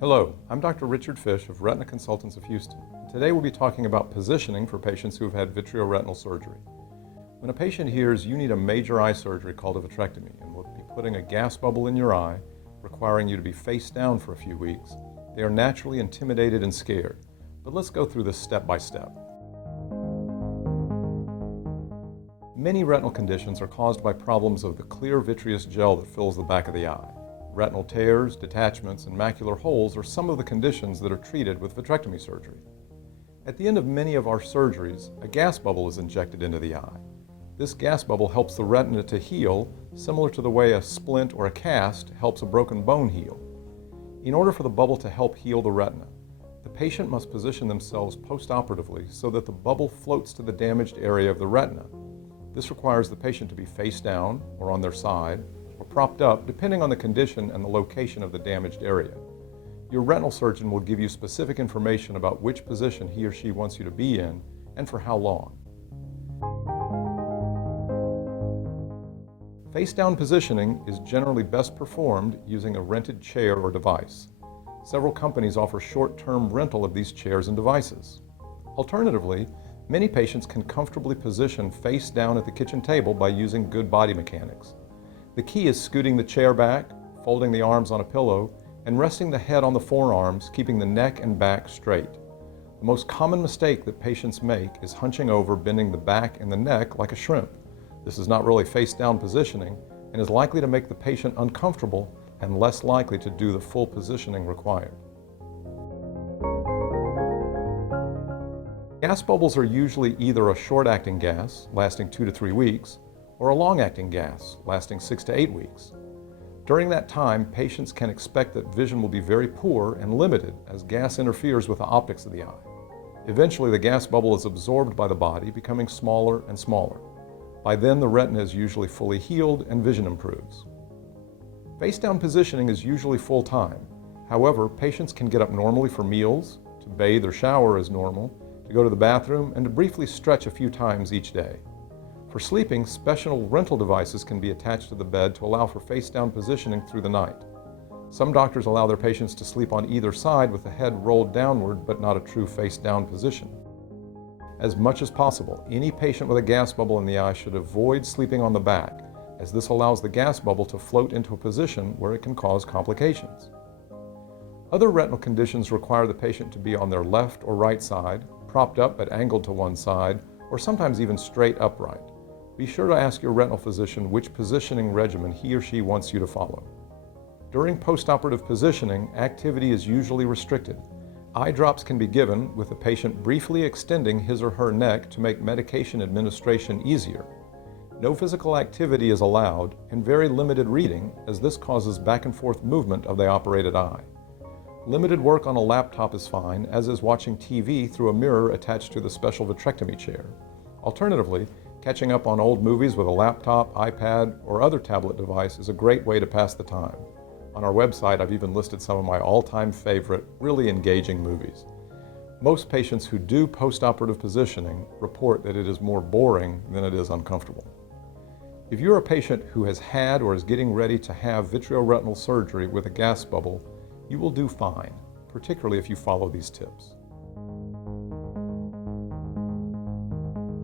Hello, I'm Dr. Richard Fish of Retina Consultants of Houston. Today we'll be talking about positioning for patients who have had vitreoretinal surgery. When a patient hears you need a major eye surgery called a vitrectomy and will be putting a gas bubble in your eye, requiring you to be face down for a few weeks, they are naturally intimidated and scared. But let's go through this step by step. Many retinal conditions are caused by problems of the clear vitreous gel that fills the back of the eye. Retinal tears, detachments, and macular holes are some of the conditions that are treated with vitrectomy surgery. At the end of many of our surgeries, a gas bubble is injected into the eye. This gas bubble helps the retina to heal, similar to the way a splint or a cast helps a broken bone heal. In order for the bubble to help heal the retina, the patient must position themselves post-operatively so that the bubble floats to the damaged area of the retina. This requires the patient to be face down or on their side, or propped up, depending on the condition and the location of the damaged area. Your retinal surgeon will give you specific information about which position he or she wants you to be in and for how long. Face-down positioning is generally best performed using a rented chair or device. Several companies offer short-term rental of these chairs and devices. Alternatively, many patients can comfortably position face down at the kitchen table by using good body mechanics. The key is scooting the chair back, folding the arms on a pillow, and resting the head on the forearms, keeping the neck and back straight. The most common mistake that patients make is hunching over, bending the back and the neck like a shrimp. This is not really face-down positioning and is likely to make the patient uncomfortable and less likely to do the full positioning required. Gas bubbles are usually either a short-acting gas, lasting 2 to 3 weeks, or a long-acting gas, lasting 6 to 8 weeks. During that time, patients can expect that vision will be very poor and limited as gas interferes with the optics of the eye. Eventually, the gas bubble is absorbed by the body, becoming smaller and smaller. By then, the retina is usually fully healed and vision improves. Face-down positioning is usually full-time. However, patients can get up normally for meals, to bathe or shower as normal, to go to the bathroom, and to briefly stretch a few times each day. For sleeping, special rental devices can be attached to the bed to allow for face-down positioning through the night. Some doctors allow their patients to sleep on either side with the head rolled downward, but not a true face-down position. As much as possible, any patient with a gas bubble in the eye should avoid sleeping on the back, as this allows the gas bubble to float into a position where it can cause complications. Other retinal conditions require the patient to be on their left or right side, propped up but angled to one side, or sometimes even straight upright. Be sure to ask your retinal physician which positioning regimen he or she wants you to follow. During postoperative positioning, activity is usually restricted. Eye drops can be given, with the patient briefly extending his or her neck to make medication administration easier. No physical activity is allowed, and very limited reading, as this causes back and forth movement of the operated eye. Limited work on a laptop is fine, as is watching TV through a mirror attached to the special vitrectomy chair. Alternatively, catching up on old movies with a laptop, iPad, or other tablet device is a great way to pass the time. On our website, I've even listed some of my all-time favorite, really engaging movies. Most patients who do postoperative positioning report that it is more boring than it is uncomfortable. If you're a patient who has had or is getting ready to have vitreoretinal surgery with a gas bubble, you will do fine, particularly if you follow these tips.